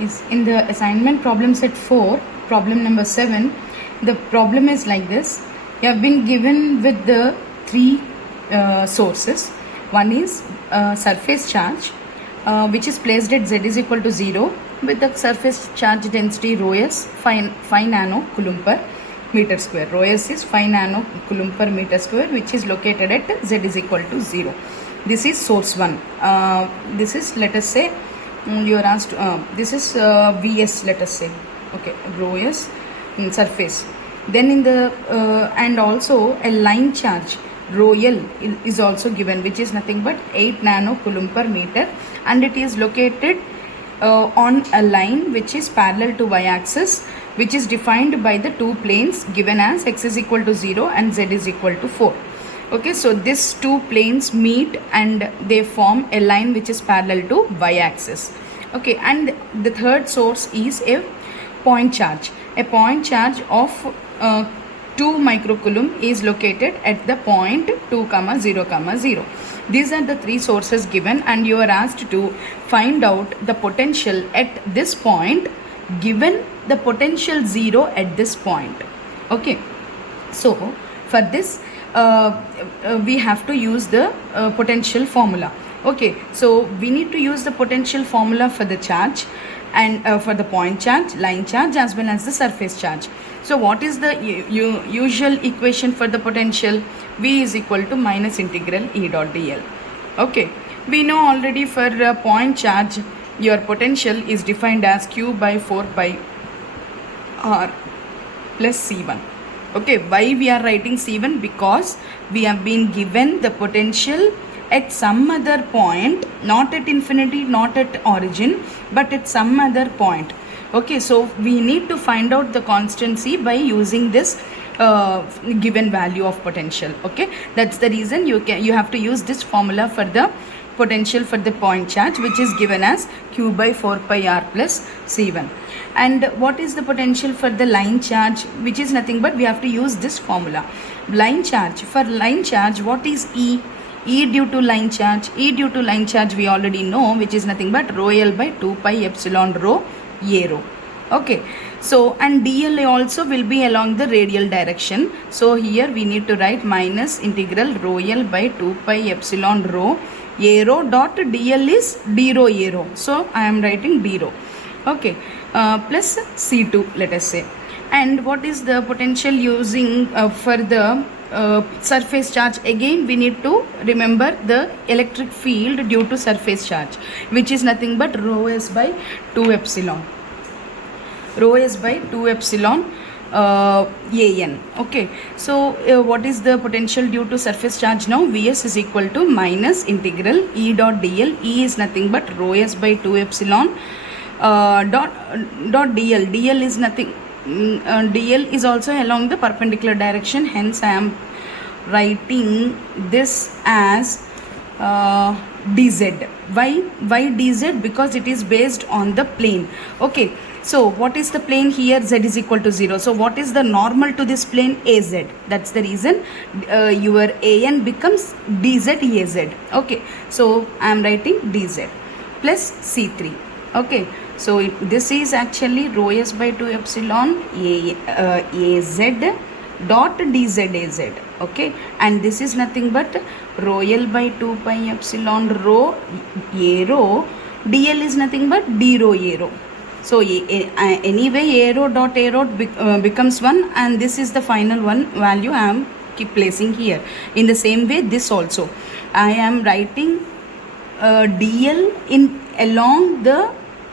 is in the assignment problem set 4, problem number 7. The problem is like this. You have been given with the three sources. One is surface charge which is placed at z is equal to 0 with the surface charge density rho s 5 nano coulomb per meter square. Rho s is 5 nano coulomb per meter square, which is located at z is equal to 0. This is source 1. This is, let us say, you are asked, this is Vs, let us say, okay, rho s surface. Then in the and also a line charge rho L is also given, which is nothing but 8 nano coulomb per meter, and it is located on a line which is parallel to y-axis, which is defined by the two planes given as x is equal to 0 and z is equal to 4. Okay, so these two planes meet and they form a line which is parallel to y-axis. Okay, and the third source is a point charge. A point charge of 2 microcoulomb is located at the point 2, 0, 0. These are the three sources given, and you are asked to find out the potential at this point given the potential 0 at this point. Okay, so for this we have to use the potential formula. Okay, so we need to use the potential formula for the charge and for the point charge, line charge, as well as the surface charge. So what is the usual equation for the potential? V is equal to minus integral E dot dl. Okay, we know already for point charge your potential is defined as Q by 4 pi R plus C1. Okay, why we are writing C1? Because we have been given the potential at some other point, not at infinity, not at origin, but at some other point. Okay, so we need to find out the constancy by using this given value of potential. Okay, that's the reason you have to use this formula for the potential for the point charge, which is given as Q by 4 pi R plus C1. And what is the potential for the line charge, which is nothing but we have to use this formula. Line charge, for line charge, what is E? E due to line charge. E due to line charge we already know, which is nothing but rho L by 2 pi epsilon rho A rho. Okay, so and dl also will be along the radial direction. So here we need to write minus integral rho L by 2 pi epsilon rho A rho dot dl is d rho A rho. So I am writing d rho. Okay, plus C2, let us say. And what is the potential using for the surface charge? Again we need to remember the electric field due to surface charge, which is nothing but rho s by 2 epsilon. Rho s by 2 epsilon an. Okay, so what is the potential due to surface charge now? Vs is equal to minus integral E dot dl. E is nothing but rho s by 2 epsilon dot dl. Dl is nothing, dl is also along the perpendicular direction, hence I am writing this as dz. Why dz? Because it is based on the plane. Okay, so what is the plane here? Z is equal to 0. So what is the normal to this plane? Az. That's the reason your an becomes dz az. Okay, so I am writing dz plus C3. Okay, so this is actually rho s by 2 epsilon az dot dz az. Okay, and this is nothing but rho L by 2 pi epsilon rho A rho. dl is nothing but d rho A rho. So anyway A rho dot A rho becomes 1, and this is the final one value I am keep placing here. In the same way this also I am writing dl in along the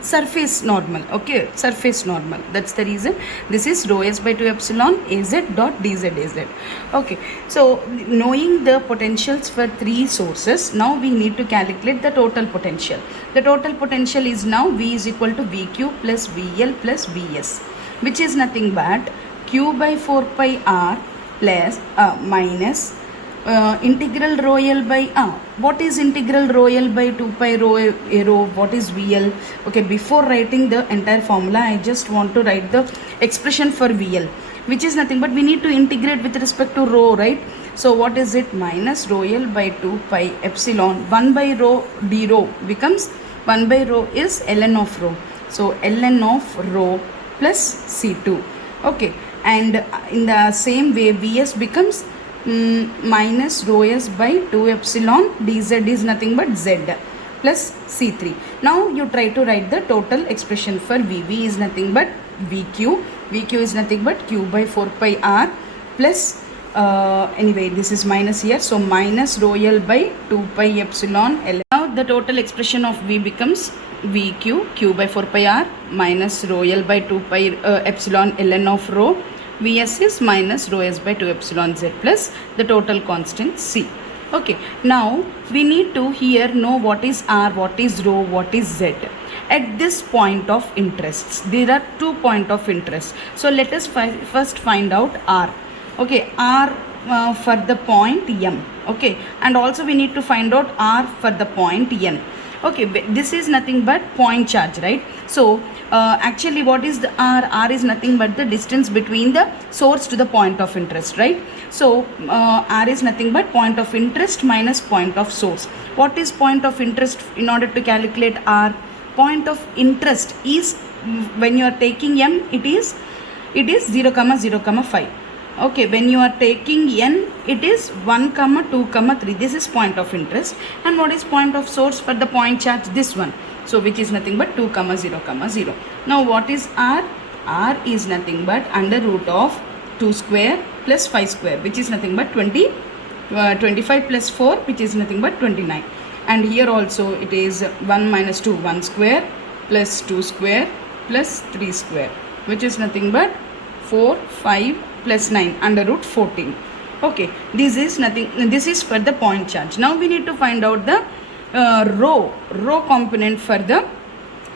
surface normal. Okay, surface normal. That's the reason this is rho s by 2 epsilon az dot dz az. Okay, so knowing the potentials for three sources, now we need to calculate the total potential. The total potential is now V is equal to Vq plus Vl plus Vs, which is nothing but Q by 4 pi R plus minus integral rho L by what is integral rho L by 2 pi rho A rho? What is VL? Okay, before writing the entire formula, I just want to write the expression for VL, which is nothing but we need to integrate with respect to rho, right? So what is it? Minus rho L by 2 pi epsilon 1 by rho d rho becomes 1 by rho is ln of rho. So ln of rho plus C2. Okay, and in the same way Vs becomes minus rho s by 2 epsilon dz is nothing but z plus C3. Now you try to write the total expression for V. V is nothing but VQ. VQ is nothing but Q by 4 pi R plus anyway this is minus here, so minus rho L by 2 pi epsilon L. Now the total expression of V becomes VQ Q by 4 pi R minus rho L by 2 pi epsilon ln of rho. Vs is minus rho s by 2 epsilon z plus the total constant C. Okay, now we need to here know what is R, what is rho, what is z. At this point of interest, there are 2 points of interest. So let us first find out R. Okay, R for the point M. Okay, and also we need to find out R for the point N. Okay, this is nothing but point charge, right? So actually what is the R? R is nothing but the distance between the source to the point of interest, right? So R is nothing but point of interest minus point of source. What is point of interest in order to calculate R? Point of interest is when you are taking M, it is 0, 0, 5. Okay, when you are taking N, it is 1, 2, 3. This is point of interest. And what is point of source for the point charge? This one. So which is nothing but 2, 0, 0. Now what is R? R is nothing but under root of 2 square plus 5 square, which is nothing but 25 plus 4, which is nothing but 29. And here also it is 1 minus 2, 1 square plus 2 square plus 3 square, which is nothing but 4, 5 plus 9 under root 14. Okay, this is nothing, this is for the point charge. Now we need to find out the rho component for the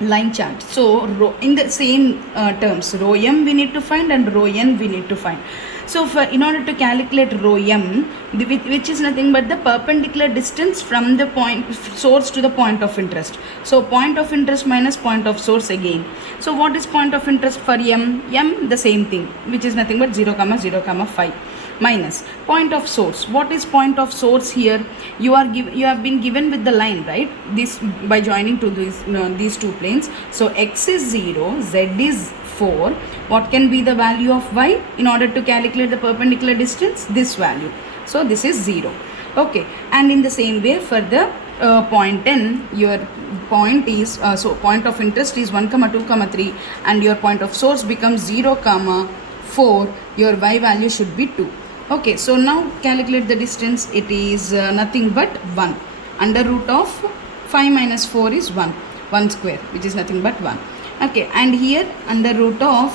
line charge. So rho in the same terms, rho m we need to find and rho n we need to find. So in order to calculate rho m, which is nothing but the perpendicular distance from the point source to the point of interest. So point of interest minus point of source again. So what is point of interest for m? M the same thing, which is nothing but 0, 0, 5 minus point of source. What is point of source here? You have been given with the line, right? This by joining to these two planes. So x is 0, z is 4. What can be the value of y in order to calculate the perpendicular distance? This value. So this is 0. Okay, and in the same way for the point n, your point is so point of interest is 1, 2, 3, and your point of source becomes 0, 4. Your y value should be 2. Okay, so now calculate the distance. It is nothing but 1. Under root of 5 minus 4 is 1 square, which is nothing but 1. Okay, and here under root of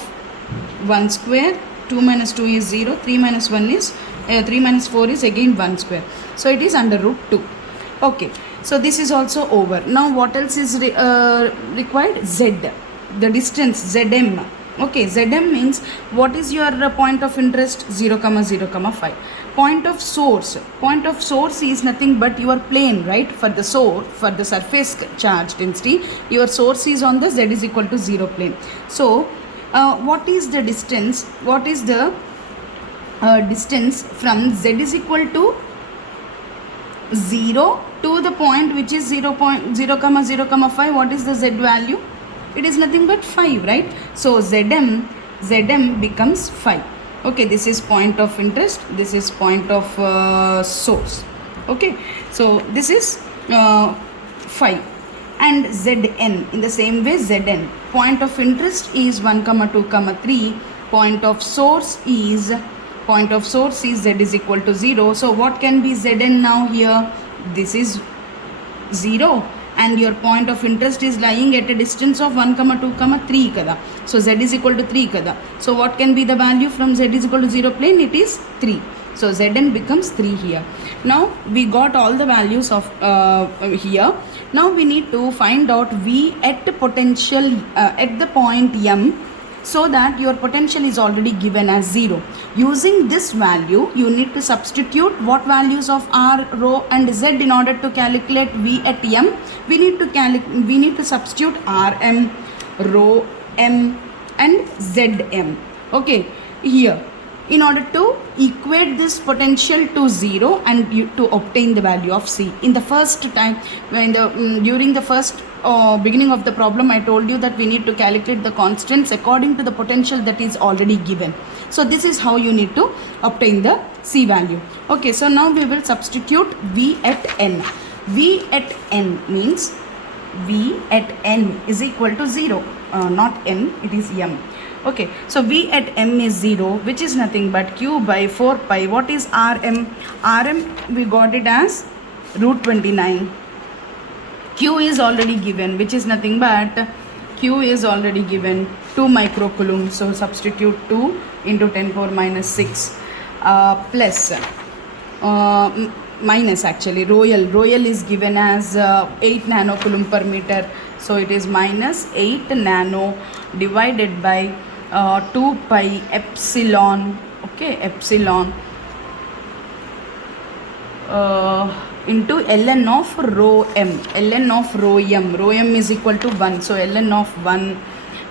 1 square, 2 minus 2 is 0, 3 minus 1 is 3 minus 4 is again 1 square. So it is under root 2. Okay, so this is also over. Now what else is required? Z, the distance Zm. Okay, Zm means what is your point of interest? 0, 0, 5. Point of source is nothing but your plane, right? For the source, for the surface charge density, your source is on the z is equal to 0 plane. So what is the distance? What is the distance from z is equal to 0 to the point which is 0, 0, 5? What is the z value? It is nothing but 5, right? So Zm becomes 5. Okay, this is point of interest, this is point of source. Okay, so this is 5. And Zn, in the same way Zn, point of interest is 1, 2, 3. Point of source is z is equal to 0. So what can be Zn now here? This is 0. And your point of interest is lying at a distance of 1, 2, 3 kada. So z is equal to 3 kada. So what can be the value from z is equal to 0 plane? It is 3. So Zn becomes 3 here. Now we got all the values of here. Now we need to find out V at potential at the point M, so that your potential is already given as 0. Using this value, you need to substitute what values of R, rho and Z in order to calculate V at M. We need to substitute Rm, rho, M and Zm. Okay, here in order to equate this potential to 0 and to obtain the value of C. In the first time, when during the first beginning of the problem, I told you that we need to calculate the constants according to the potential that is already given. So this is how you need to obtain the C value. Okay, so now we will substitute V at N. V at N means V at N is equal to 0, not N, it is M. Okay, so V at M is 0, which is nothing but Q by 4 pi. What is Rm? Rm, we got it as root 29. Q is already given, which is nothing but Q is already given 2 microcoulomb. So substitute 2 into 10 power minus 6 plus minus actually Royal is given as 8 nanocoulomb per meter. So it is minus 8 nano divided by 2 pi epsilon. Okay, epsilon into ln of rho m. Ln of rho m. Rho m is equal to 1. So ln of 1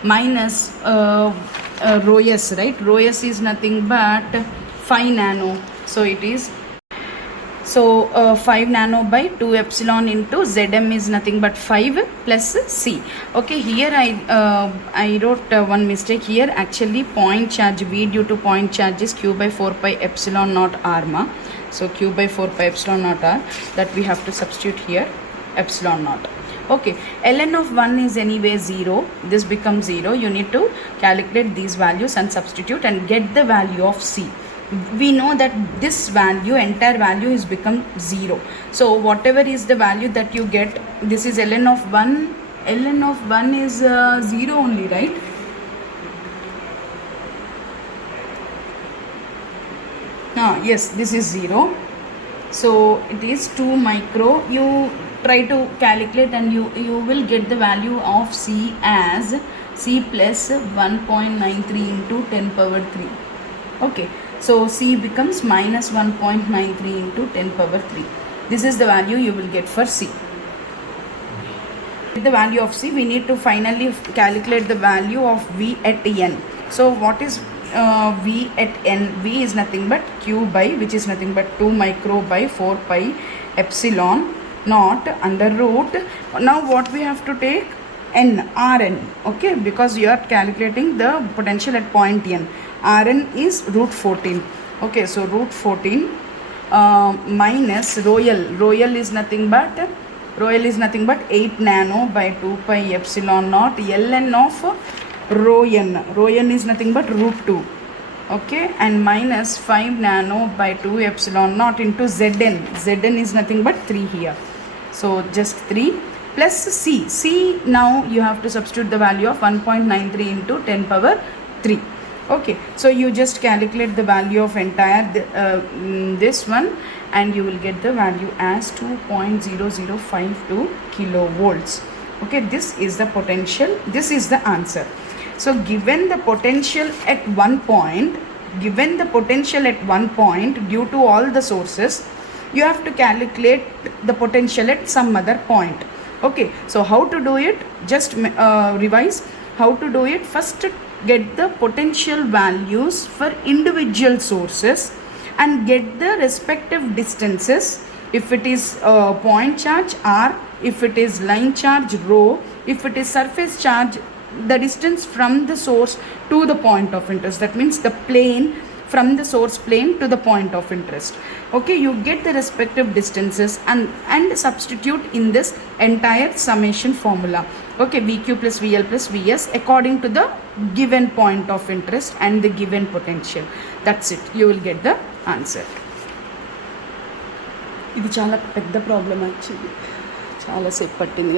minus rho s, right? Rho s is nothing but 5 nano. So it is 5 nano by 2 epsilon into Zm is nothing but 5 plus C. Okay, here I wrote one mistake here. Actually point charge V due to point charge is Q by 4 pi epsilon naught R ma. So Q by 4 pi epsilon naught R, that we have to substitute here epsilon naught. Okay, ln of 1 is anyway 0. This becomes 0. You need to calculate these values and substitute and get the value of C. We know that this value, entire value is become 0. So whatever is the value that you get, this is ln of 1. Ln of 1 is 0 only, right? Yes, this is 0. So it is 2 micro. You try to calculate and you will get the value of C as C plus 1.93 into 10 power 3. Okay, so C becomes minus 1.93 into 10 power 3. This is the value you will get for C. The value of C, we need to finally calculate the value of V at N. So what is V at N? V is nothing but Q by, which is nothing but 2 micro by 4 pi epsilon naught under root. Now what we have to take? N, Rn. Okay, because you are calculating the potential at point N. Rn is root 14. Okay, so root 14 minus Royal is nothing but 8 nano by 2 pi epsilon naught ln of rho n is nothing but root 2. Okay, and minus 5 nano by 2 epsilon naught into Zn is nothing but 3 here. So just 3 plus C. Now you have to substitute the value of 1.93 into 10 power 3. Okay, so you just calculate the value of entire this one and you will get the value as 2.0052 kilovolts. Okay, this is the potential, this is the answer. So given the potential at one point due to all the sources, you have to calculate the potential at some other point. Okay, so how to do it? Just revise how to do it. First, get the potential values for individual sources and get the respective distances. If it is point charge R, if it is line charge rho, if it is surface charge, the distance from the source to the point of interest. That means the plane from the source plane to the point of interest. Okay, you get the respective distances and substitute in this entire summation formula. Okay, VQ plus VL plus VS according to the given point of interest and the given potential. That's it. You will get the answer. ఇది చాలా పెద్ద problem actually చాలా సేపు పట్టింది.